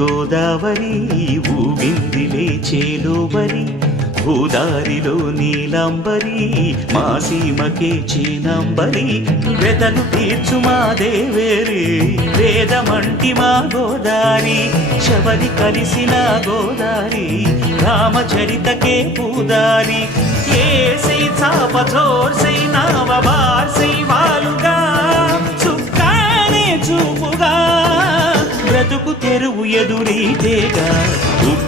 గోదావరి ఊగిందిలే చేలోబరి భూదారిలో నీలంబరి మా సీమకే చేనంబరి వెతలు తీర్చు మా దేవేరి వేదమంటి మా గోదారి శబరి కలిసిన గోదారి రామచరితకే పూదారి ఏసై చాప చోర్సై నావ బార్సై వాలుగా చుక్కానే చూపుగా బ్రతుకు తెరువు ఎదురీతేగా